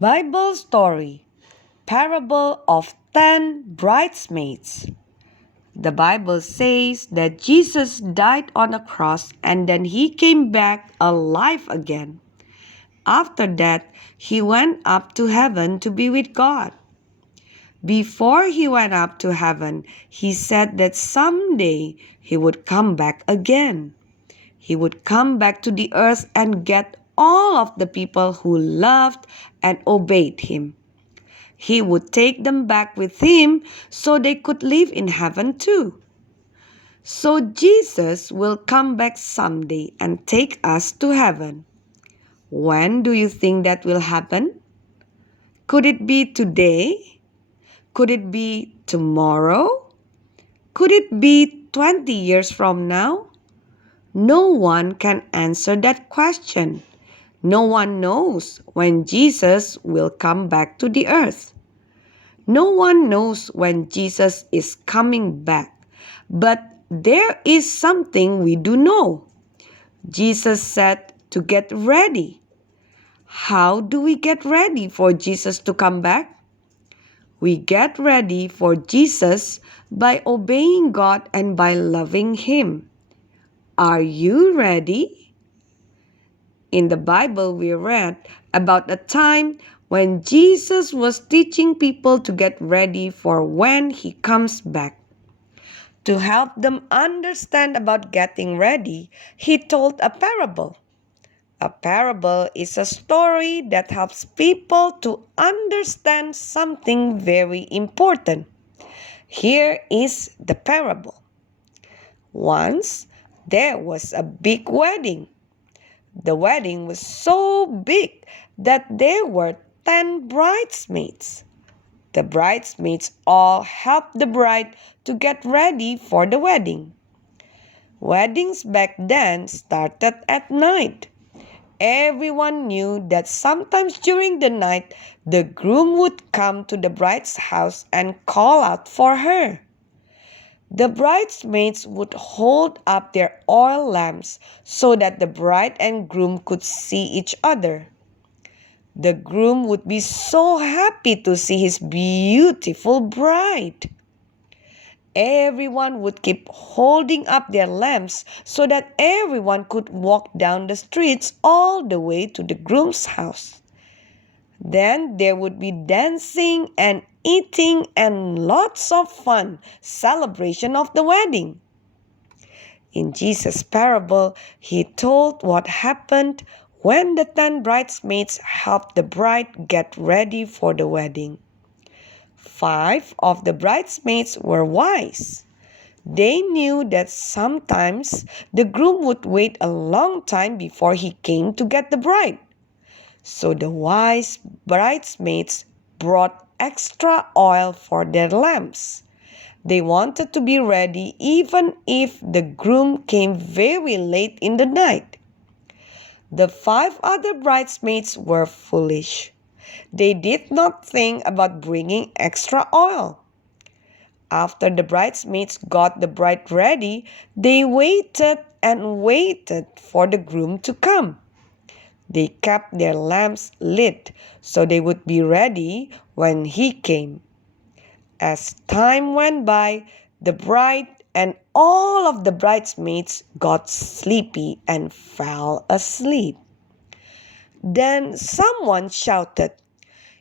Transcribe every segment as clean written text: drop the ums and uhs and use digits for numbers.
Bible story, Parable of 10 Bridesmaids. The Bible says that Jesus died on a cross and then he came back alive again. After that, he went up to heaven to be with God. Before he went up to heaven, he said that someday he would come back again. He would come back to the earth and get all of the people who loved and obeyed him. He would take them back with him so they could live in heaven too. So Jesus will come back someday and take us to heaven. When do you think that will happen? Could it be today? Could it be tomorrow? Could it be 20 years from now? No one can answer that question. No one knows when Jesus will come back to the earth. No one knows when Jesus is coming back, but there is something we do know. Jesus said to get ready. How do we get ready for Jesus to come back? We get ready for Jesus by obeying God and by loving Him. Are you ready? In the Bible, we read about a time when Jesus was teaching people to get ready for when He comes back. To help them understand about getting ready, He told a parable. A parable is a story that helps people to understand something very important. Here is the parable. Once there was a big wedding. The wedding was so big that there were 10 bridesmaids. The bridesmaids all helped the bride to get ready for the wedding. Weddings back then started at night. Everyone knew that sometimes during the night, the groom would come to the bride's house and call out for her. The bridesmaids would hold up their oil lamps so that the bride and groom could see each other. The groom would be so happy to see his beautiful bride. Everyone would keep holding up their lamps so that everyone could walk down the streets all the way to the groom's house. Then there would be dancing and eating and lots of fun celebration of the wedding. In Jesus' parable, he told what happened when the 10 bridesmaids helped the bride get ready for the wedding. 5 of the bridesmaids were wise. They knew that sometimes the groom would wait a long time before he came to get the bride. So the wise bridesmaids brought extra oil for their lamps. They wanted to be ready even if the groom came very late in the night. The 5 other bridesmaids were foolish. They did not think about bringing extra oil. After the bridesmaids got the bride ready, they waited and waited for the groom to come. They kept their lamps lit so they would be ready when he came. As time went by, the bride and all of the bridesmaids got sleepy and fell asleep. Then someone shouted,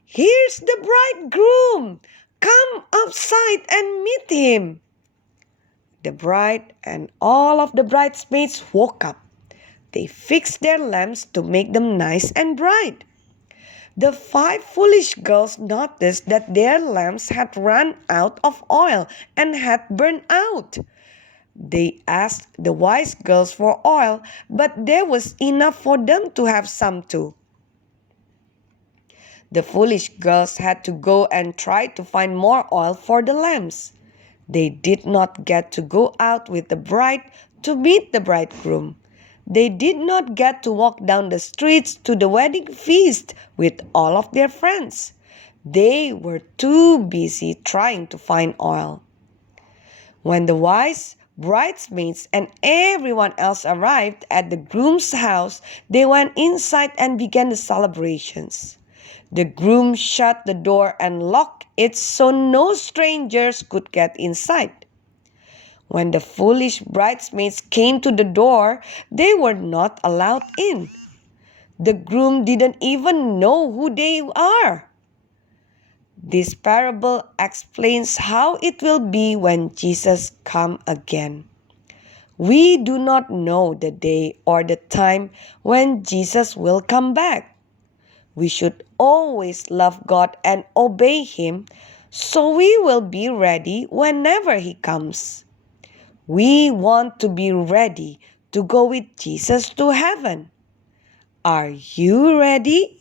"Here's the bridegroom! Come outside and meet him!" The bride and all of the bridesmaids woke up. They fixed their lamps to make them nice and bright. The 5 foolish girls noticed that their lamps had run out of oil and had burned out. They asked the wise girls for oil, but there was enough for them to have some too. The foolish girls had to go and try to find more oil for the lamps. They did not get to go out with the bride to meet the bridegroom. They did not get to walk down the streets to the wedding feast with all of their friends. They were too busy trying to find oil. When the wise bridesmaids and everyone else arrived at the groom's house, they went inside and began the celebrations. The groom shut the door and locked it so no strangers could get inside. When the foolish bridesmaids came to the door, they were not allowed in. The groom didn't even know who they are. This parable explains how it will be when Jesus comes again. We do not know the day or the time when Jesus will come back. We should always love God and obey Him so we will be ready whenever He comes. We want to be ready to go with Jesus to heaven. Are you ready?